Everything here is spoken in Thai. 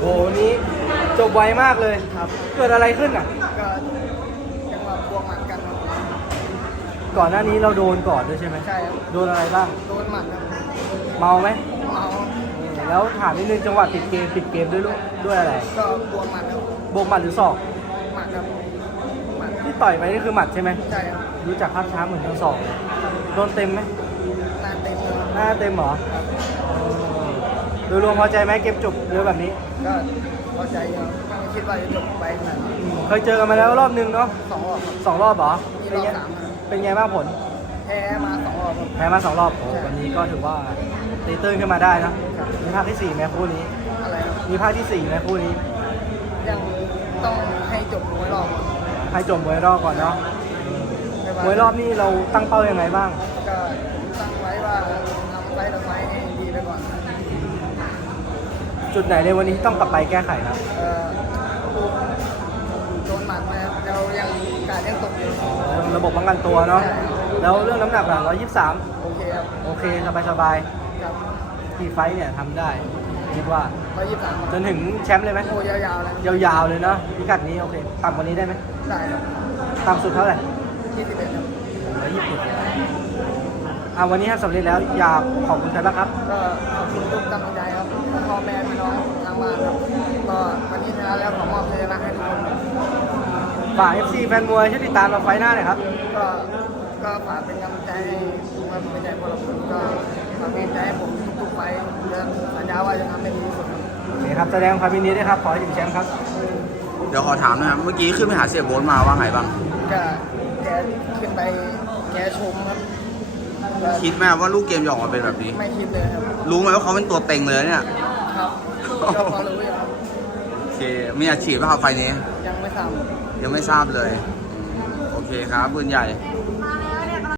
โหวันนี้จบไวมากเลยครับ เกิดอะไรขึ้นอะ ก็จังหวะบวกหมัดกันครับก่อนหน้านี้เราโดนก่อนด้วยใช่ไหมใช่ครับโดนอะไรบ้าง โดนหมัดครับเมาไหมเมาแล้วถามนิดนึงจังหวะปิดเกมปิดเกมด้วยลูกด้วยอะไรก็บวกหมัดครับโบกหมัดหรือศอกหมัดครับหมัดที่ต่อยไปนี่คือหมัดใช่ไหมใช่ครับรู้จักภาพช้าเหมือนทั้งศอกโดนเต็มไหมหน้าเต็มเลยครับหน้าเต็มเหรอโดยรวมพอใจไหมเกมจบเร็วแบบนี้ ก็พอใจครับไม่คิดว่าจะจบไปขนาดนี้เคยเจอกันมาแล้วรอบนึงเนาะสองรอบครับ สองรอบเหรอมีเป็นรอบไงสามครับ เป็นไงบ้างผล แพ้มาสองรอบครับ แพ้มาสองรอบโอ้วันนี้ก็ถือว่าตีตื้นขึ้นมาได้นะมีภาคที่สี่ไหมคู่นี้ อะไรครับมีภาคที่สี่ไหมคู่นี้ ยังต้องให้จบมวยรอบครับให้จบมวยรอบก่อนเนาะไมวยรอบนี้เราตั้งเป้ายังไงบ้าง ก็ตั้งไว้ว่าทำไฟต์ต่อไฟต์ให้ดีไปก่อน จุดไหนในวันนี้ที่ต้องกลับไปแก้ไขครับเอ่อลูกโดนหมัดมาครับเรายังการยังตกอยู่ระบบป้องกันตัวเนาะแล้วเรื่องน้ำหนักล่ะ123 โอเคครับโอเคสบายสบายครับๆกี่ไฟท์เนี่ยทำได้ คิดว่าร้อยยี่สิบสามจนถึงแชมป์เลยไหมโอ้ยาวๆแล้วยาวๆเลยเนาะพิกัดนี้โอเคต่ำกว่านี้ได้ไหมได้ครับต่ำสุดเท่าไหร่ยี่สิบเอ็ดครับร้อยยี่สิบอะวันนี้ทำสำเร็จแล้วอยากขอบคุณใครบ้างครับ ก็ขอบคุณทุกกำลังใจครับพ่อแม่พี่ น้องทางบ้านครับก็วันนี้ชนะแล้วขอมอบชัยชนะให้ทุกคนครับฝาก FC แฟนมวยช่วยติดตามเราไฟล์หน้าหน่อยครับ ก็ก็ฝากเป็นกำลังใจให้ผมว่าเป็นใจพลคนก็ฝากเป็นกำลังใจให้ผมทุกๆไฟต์และสัญญาว่าจะทำให้ดีที่สุดครับ โอเคครับ แสดงความยินดีด้วยครับ ขอให้ถึงแชมป์ครับ เดี๋ยวขอถามนะครับ เมื่อกี้ขึ้นไปหาเสียโบ๊ทมาว่าไงบ้าง ก็แกขึ้นไปแกชมครับแล้วคิดไหมว่าลูกเกมจะออกมาเป็นแบบนี้ ไม่คิดเลยครับ รู้ไหมว่าเขาเป็นตัวเต็งเลยเนี่ย ครับ ก็พอรู้อยู่ครับโอเคมีอาชีพป่ะครับไฟล์นี้ ยังไม่ทราบยังไม่ทราบเลยอืมโอเคครับปืนใหญ่ค